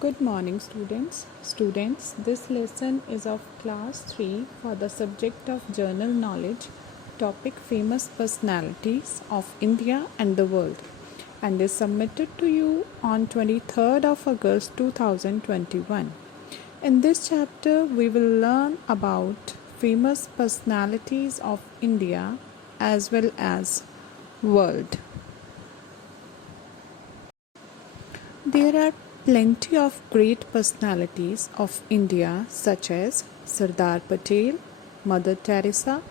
Good morning, students. This lesson is of class 3 for the subject of general knowledge, topic famous personalities of India and the world, and is submitted to you on 23rd of August 2021. In this chapter, we will learn about famous personalities of India as well as world. There are plenty of great personalities of India such as Sardar Patel, Mother Teresa,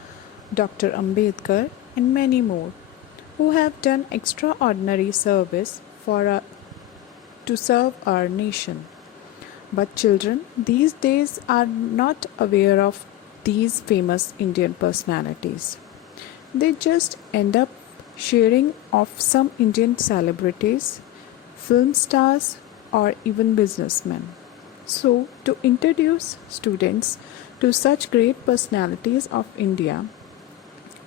Dr. Ambedkar and many more who have done extraordinary service to serve our nation. But children these days are not aware of these famous Indian personalities. They just end up sharing of some Indian celebrities, film stars, or even businessmen. So, to introduce students to such great personalities of India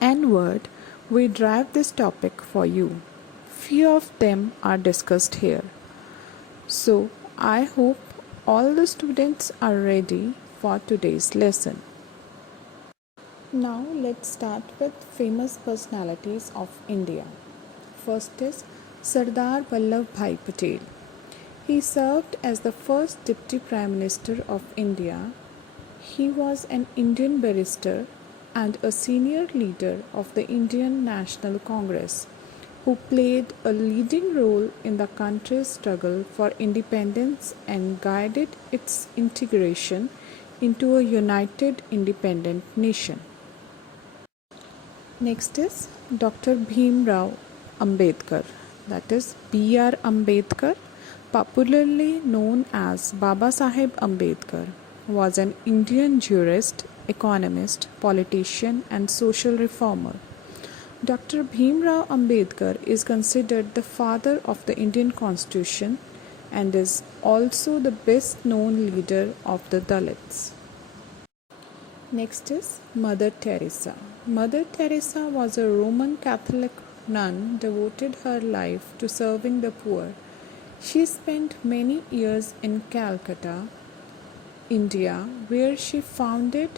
and world, we drive this topic for you. Few of them are discussed here. So, I hope all the students are ready for today's lesson. Now, let's start with famous personalities of India. First is Sardar Vallabhbhai Patel. He served as the first Deputy Prime Minister of India. He was an Indian barrister and a senior leader of the Indian National Congress, who played a leading role in the country's struggle for independence and guided its integration into a united independent nation. Next is Dr. Bhim Rao Ambedkar, that is B.R. Ambedkar, popularly known as Baba Saheb Ambedkar, was an Indian jurist, economist, politician, and social reformer. Dr. Bhim Rao Ambedkar is considered the father of the Indian Constitution and is also the best known leader of the Dalits. Next is Mother Teresa. Mother Teresa was a Roman Catholic nun devoted her life to serving the poor. She spent many years in Calcutta, India, where she founded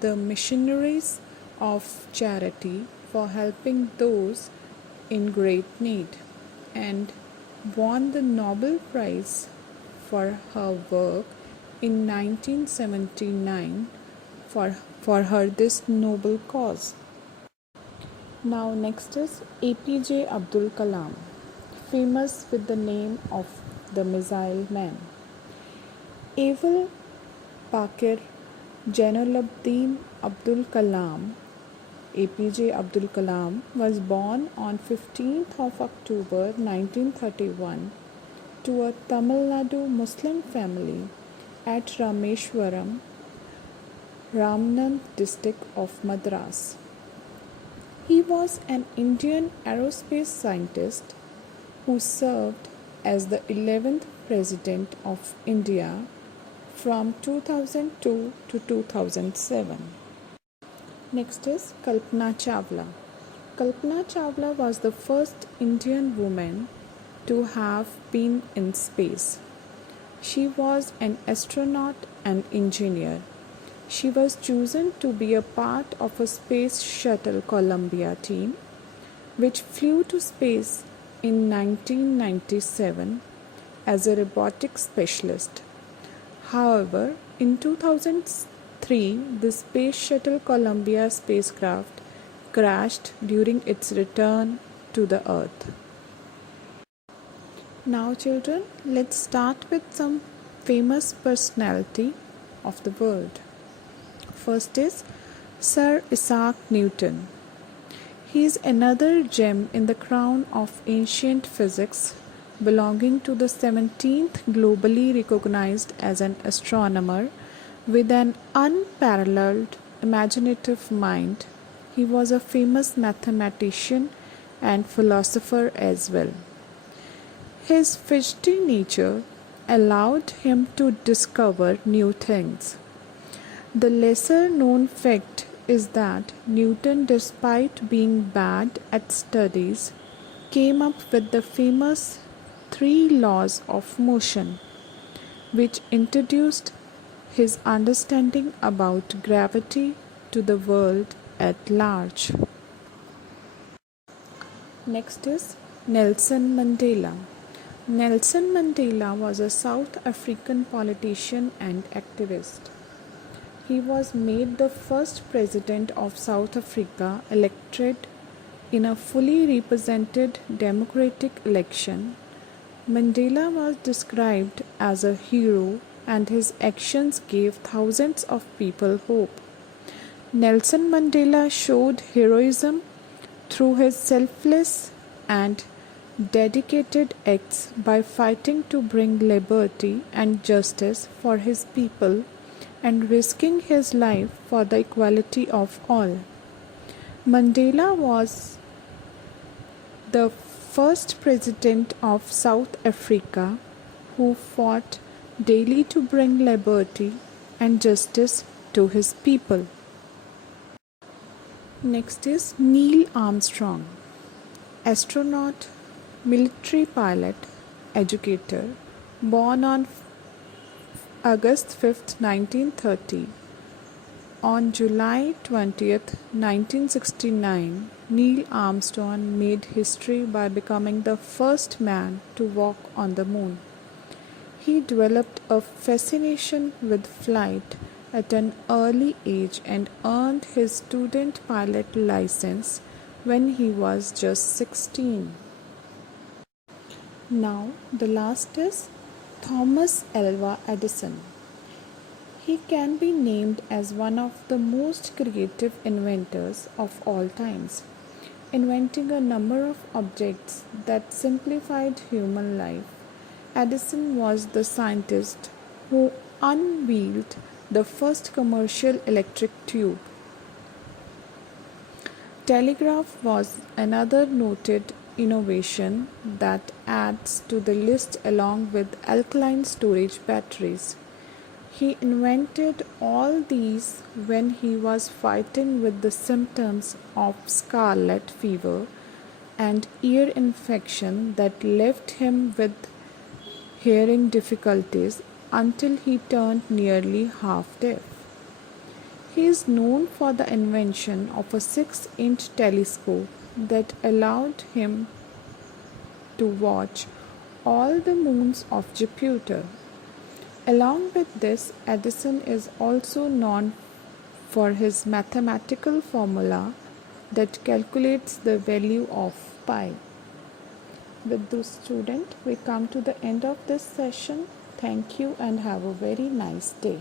the Missionaries of Charity for helping those in great need and won the Nobel Prize for her work in 1979 for her this noble cause. Now next is APJ Abdul Kalam, famous with the name of the Missile Man. Abul Pakir Jainuddin Abdul Kalam, APJ Abdul Kalam, was born on 15th of October 1931 to a Tamil Nadu Muslim family at Rameshwaram, Ramnand district of Madras. He was an Indian aerospace scientist who served as the 11th President of India from 2002 to 2007. Next is Kalpana Chawla. Kalpana Chawla was the first Indian woman to have been in space. She was an astronaut and engineer. She was chosen to be a part of a Space Shuttle Columbia team, which flew to space in 1997 as a robotics specialist. However, in 2003, the Space Shuttle Columbia spacecraft crashed during its return to the Earth. Now, children, let's start with some famous personality of the world. First is Sir Isaac Newton. He is another gem in the crown of ancient physics, belonging to the 17th, globally recognized as an astronomer with an unparalleled imaginative mind. He was a famous mathematician and philosopher as well. His fidgety nature allowed him to discover new things. The lesser known fact is that Newton, despite being bad at studies, came up with the famous 3 laws of motion. which introduced his understanding about gravity to the world at large. Next is Nelson Mandela. Nelson Mandela was a South African politician and activist. He was made the first president of South Africa elected in a fully represented democratic election. Mandela was described as a hero, and his actions gave thousands of people hope. Nelson Mandela showed heroism through his selfless and dedicated acts by fighting to bring liberty and justice for his people and risking his life for the equality of all. Mandela was the first president of South Africa who fought daily to bring liberty and justice to his people. Next is Neil Armstrong, astronaut, military pilot, educator, born on August 5th, 1930. On July 20th, 1969, Neil Armstrong made history by becoming the first man to walk on the moon. He developed a fascination with flight at an early age and earned his student pilot license when he was just 16. Now, the last is Thomas Alva Edison. He can be named as one of the most creative inventors of all times, inventing a number of objects that simplified human life. Edison was the scientist who unveiled the first commercial electric tube. Telegraph was another noted innovation that adds to the list along with alkaline storage batteries. He invented all these when he was fighting with the symptoms of scarlet fever and ear infection that left him with hearing difficulties until he turned nearly half deaf. He is known for the invention of a 6-inch telescope that allowed him to watch all the moons of Jupiter. Along with this, Edison is also known for his mathematical formula that calculates the value of pi. With this, student, we come to the end of this session. Thank you and have a very nice day.